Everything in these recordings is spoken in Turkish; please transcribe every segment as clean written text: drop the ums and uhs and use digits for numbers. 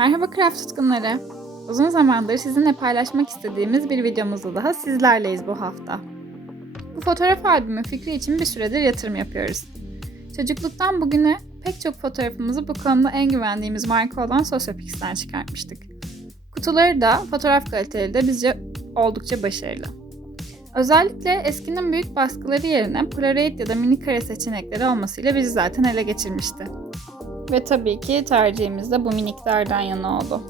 Merhaba craft tutkunları. Uzun zamandır sizinle paylaşmak istediğimiz bir videomuzda daha sizlerleyiz bu hafta. Bu fotoğraf albümü fikri için bir süredir yatırım yapıyoruz. Çocukluktan bugüne pek çok fotoğrafımızı bu konuda en güvendiğimiz marka olan Sosyopix'ten çıkartmıştık. Kutuları da, fotoğraf kaliteleri de bizce oldukça başarılı. Özellikle eskinin büyük baskıları yerine Polaroid ya da mini kare seçenekleri olmasıyla bizi zaten ele geçirmişti. Ve tabii ki tercihimiz de bu miniklerden yana oldu.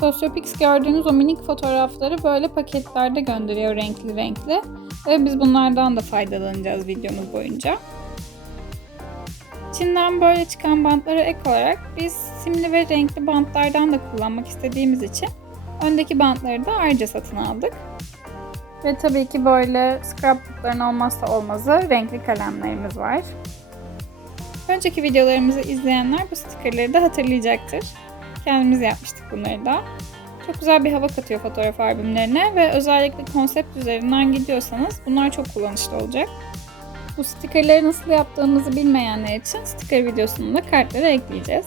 Sosyopix gördüğünüz o minik fotoğrafları böyle paketlerde gönderiyor renkli renkli. Ve biz bunlardan da faydalanacağız videomuz boyunca. Çin'den böyle çıkan bantlara ek olarak biz simli ve renkli bantlardan da kullanmak istediğimiz için öndeki bantları da ayrıca satın aldık. Ve tabii ki böyle scrapbookların olmazsa olmazı renkli kalemlerimiz var. Önceki videolarımızı izleyenler bu stikerleri de hatırlayacaktır. Kendimiz yapmıştık bunları da. Çok güzel bir hava katıyor fotoğraf albümlerine ve özellikle konsept üzerinden gidiyorsanız bunlar çok kullanışlı olacak. Bu stikerleri nasıl yaptığımızı bilmeyenler için stiker videosunu da kartlara ekleyeceğiz.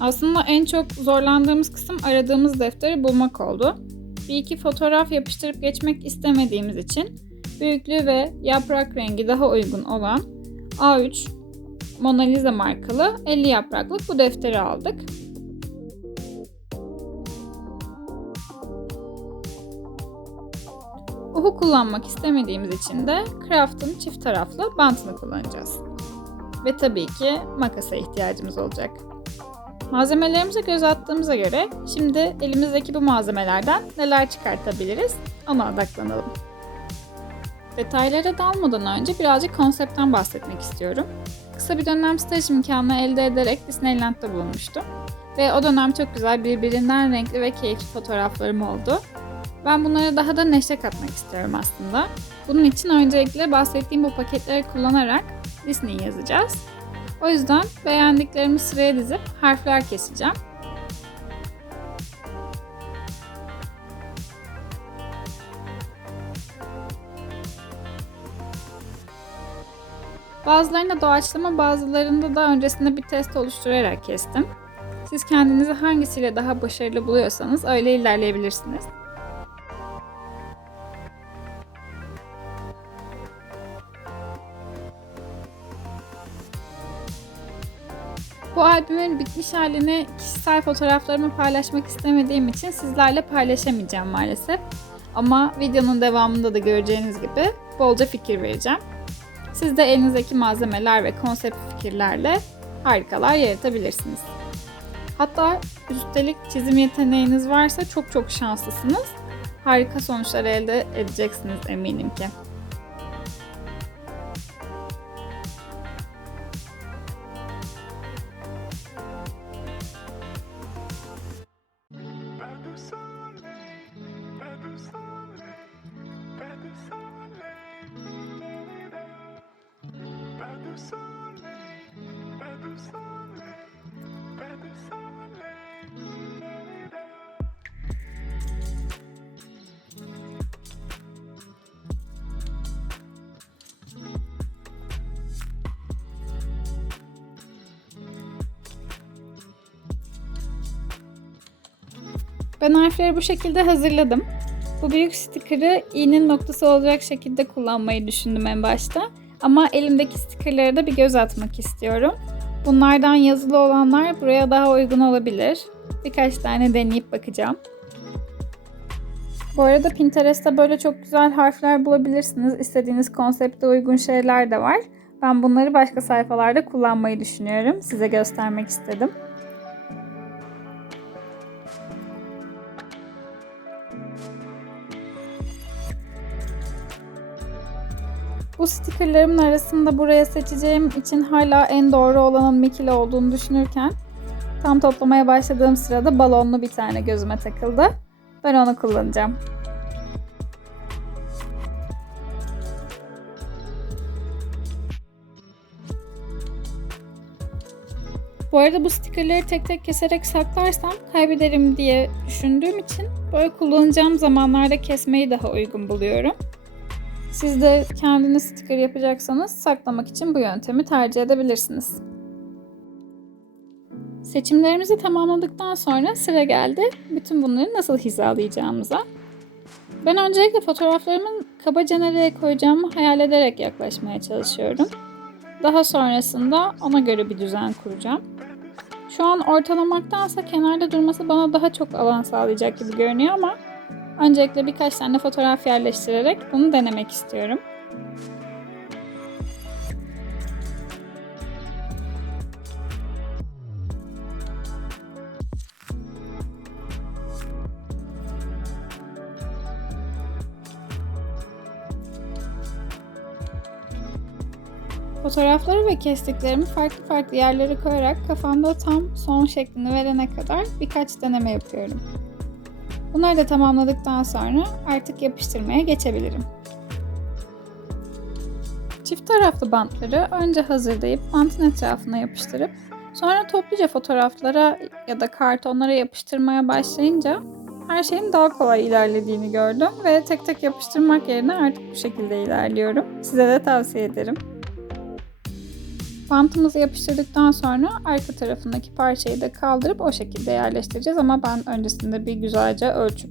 Aslında en çok zorlandığımız kısım aradığımız defteri bulmak oldu. Bir iki fotoğraf yapıştırıp geçmek istemediğimiz için büyüklüğü ve yaprak rengi daha uygun olan A3 Mona Lisa markalı 50 yapraklık bu defteri aldık. Uhu kullanmak istemediğimiz için de Craft'ın çift taraflı bantını kullanacağız. Ve tabii ki makasa ihtiyacımız olacak. Malzemelerimize göz attığımıza göre şimdi elimizdeki bu malzemelerden neler çıkartabiliriz ona odaklanalım. Detaylara dalmadan önce birazcık konseptten bahsetmek istiyorum. Kısa bir dönem staj imkanı elde ederek Disneyland'da bulunmuştum. Ve o dönem çok güzel birbirinden renkli ve keyifli fotoğraflarım oldu. Ben bunlara daha da neşe katmak istiyorum aslında. Bunun için öncelikle bahsettiğim bu paketleri kullanarak Disney yazacağız. O yüzden beğendiklerimi sıraya dizip harfler keseceğim. Bazılarında doğaçlama, bazılarında da öncesinde bir test oluşturarak kestim. Siz kendinizi hangisiyle daha başarılı buluyorsanız öyle ilerleyebilirsiniz. Bu albümün bitmiş halini kişisel fotoğraflarımı paylaşmak istemediğim için sizlerle paylaşamayacağım maalesef. Ama videonun devamında da göreceğiniz gibi bolca fikir vereceğim. Siz de elinizdeki malzemeler ve konsept fikirlerle harikalar yaratabilirsiniz. Hatta üstelik çizim yeteneğiniz varsa çok şanslısınız. Harika sonuçlar elde edeceksiniz eminim ki. Ben harfleri bu şekilde hazırladım. Bu büyük stikeri iğnenin noktası olacak şekilde kullanmayı düşündüm en başta. Ama elimdeki stikerlere de bir göz atmak istiyorum. Bunlardan yazılı olanlar buraya daha uygun olabilir. Birkaç tane deneyip bakacağım. Bu arada Pinterest'te böyle çok güzel harfler bulabilirsiniz. İstediğiniz konsepte uygun şeyler de var. Ben bunları başka sayfalarda kullanmayı düşünüyorum. Size göstermek istedim. Bu stikerlerimin arasında buraya seçeceğim için hala en doğru olanın Mickey'li olduğunu düşünürken tam toplamaya başladığım sırada balonlu bir tane gözüme takıldı. Ben onu kullanacağım. Bu arada bu stikerleri tek tek keserek saklarsam kaybederim diye düşündüğüm için böyle kullanacağım zamanlarda kesmeyi daha uygun buluyorum. Siz de kendiniz sticker yapacaksanız saklamak için bu yöntemi tercih edebilirsiniz. Seçimlerimizi tamamladıktan sonra sıra geldi bütün bunları nasıl hizalayacağımıza. Ben öncelikle fotoğraflarımın kabaca nereye koyacağımı hayal ederek yaklaşmaya çalışıyorum. Daha sonrasında ona göre bir düzen kuracağım. Şu an ortalamaktansa kenarda durması bana daha çok alan sağlayacak gibi görünüyor ama öncelikle birkaç tane fotoğraf yerleştirerek bunu denemek istiyorum. Fotoğrafları ve kestiklerimi farklı yerlere koyarak kafamda tam son şeklini verene kadar birkaç deneme yapıyorum. Bunları da tamamladıktan sonra artık yapıştırmaya geçebilirim. Çift taraflı bantları önce hazırlayıp bantın etrafına yapıştırıp sonra topluca fotoğraflara ya da kartonlara yapıştırmaya başlayınca her şeyin daha kolay ilerlediğini gördüm ve tek tek yapıştırmak yerine artık bu şekilde ilerliyorum. Size de tavsiye ederim. Bantımızı yapıştırdıktan sonra arka tarafındaki parçayı da kaldırıp o şekilde yerleştireceğiz ama ben öncesinde bir güzelce ölçüp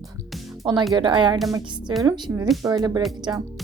ona göre ayarlamak istiyorum. Şimdilik böyle bırakacağım.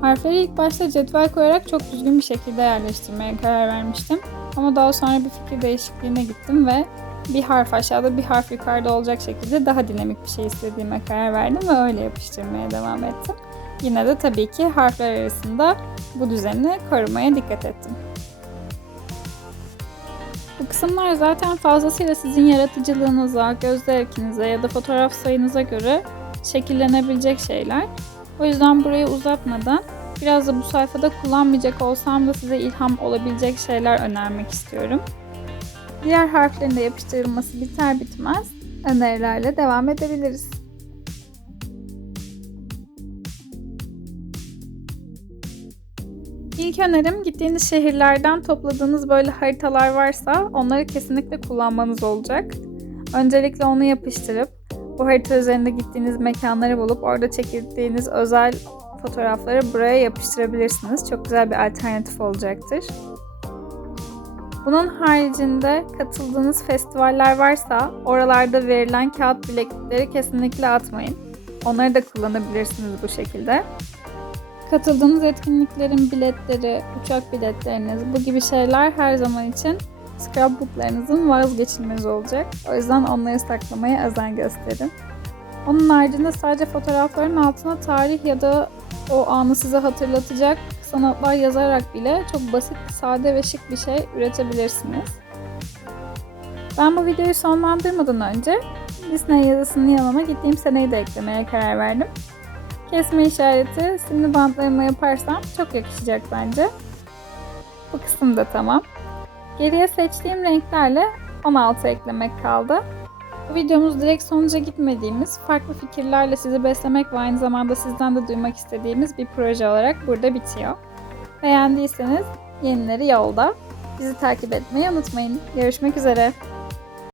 Harfleri ilk başta cetvel koyarak çok düzgün bir şekilde yerleştirmeye karar vermiştim. Ama daha sonra bir fikir değişikliğine gittim ve bir harf aşağıda bir harf yukarıda olacak şekilde daha dinamik bir şey istediğime karar verdim ve öyle yapıştırmaya devam ettim. Yine de tabii ki harfler arasında bu düzeni korumaya dikkat ettim. Bu kısımlar zaten fazlasıyla sizin yaratıcılığınıza, göz zevkinize ya da fotoğraf sayınıza göre şekillenebilecek şeyler. O yüzden burayı uzatmadan biraz da bu sayfada kullanmayacak olsam da size ilham olabilecek şeyler önermek istiyorum. Diğer harflerin de yapıştırılması biter bitmez önerilerle devam edebiliriz. İlk önerim gittiğiniz şehirlerden topladığınız böyle haritalar varsa onları kesinlikle kullanmanız olacak. Öncelikle onu yapıştırıp bu harita üzerinde gittiğiniz mekanları bulup orada çekildiğiniz özel fotoğrafları buraya yapıştırabilirsiniz. Çok güzel bir alternatif olacaktır. Bunun haricinde katıldığınız festivaller varsa oralarda verilen kağıt bileklikleri kesinlikle atmayın. Onları da kullanabilirsiniz bu şekilde. Katıldığınız etkinliklerin biletleri, uçak biletleriniz, bu gibi şeyler her zaman için scrapbooklarınızın vazgeçilmezi olacak. O yüzden onları saklamaya özen gösterin. Onun haricinde sadece fotoğrafların altına tarih ya da o anı size hatırlatacak sanatlar yazarak bile çok basit, sade ve şık bir şey üretebilirsiniz. Ben bu videoyu sonlandırmadan önce Disney yazısının yanına gittiğim seneyi de eklemeye karar verdim. Kesme işareti simli bantlarımla yaparsam çok yakışacak bence. Bu kısım da tamam. Geriye seçtiğim renklerle 16 eklemek kaldı. Bu videomuz direkt sonuca gitmediğimiz, farklı fikirlerle sizi beslemek ve aynı zamanda sizden de duymak istediğimiz bir proje olarak burada bitiyor. Beğendiyseniz yenileri yolda. Bizi takip etmeyi unutmayın. Görüşmek üzere.